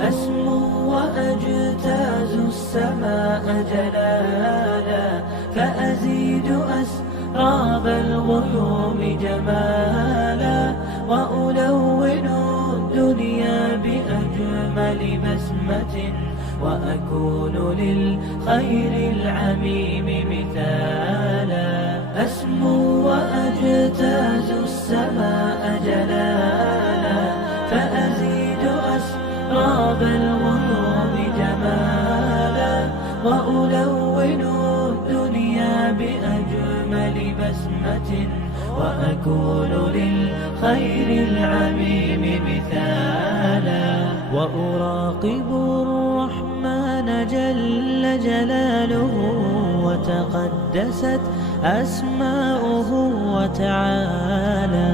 أسمو وأجتاز السماء جلالا، فأزيد أسراب الغيوم جمالا، وألون الدنيا بأجمل بسمة، وأكون للخير العميم مثالا. أسمو وأجتاز السماء جلالا، فأزيد أسراب الغيوم جمالا، وألون الدنيا بأجمل بسمة، وأكون للخير العميم مثالا. وأراقب الرحمن جل جلاله، وتقدست أسماؤه وتعالى،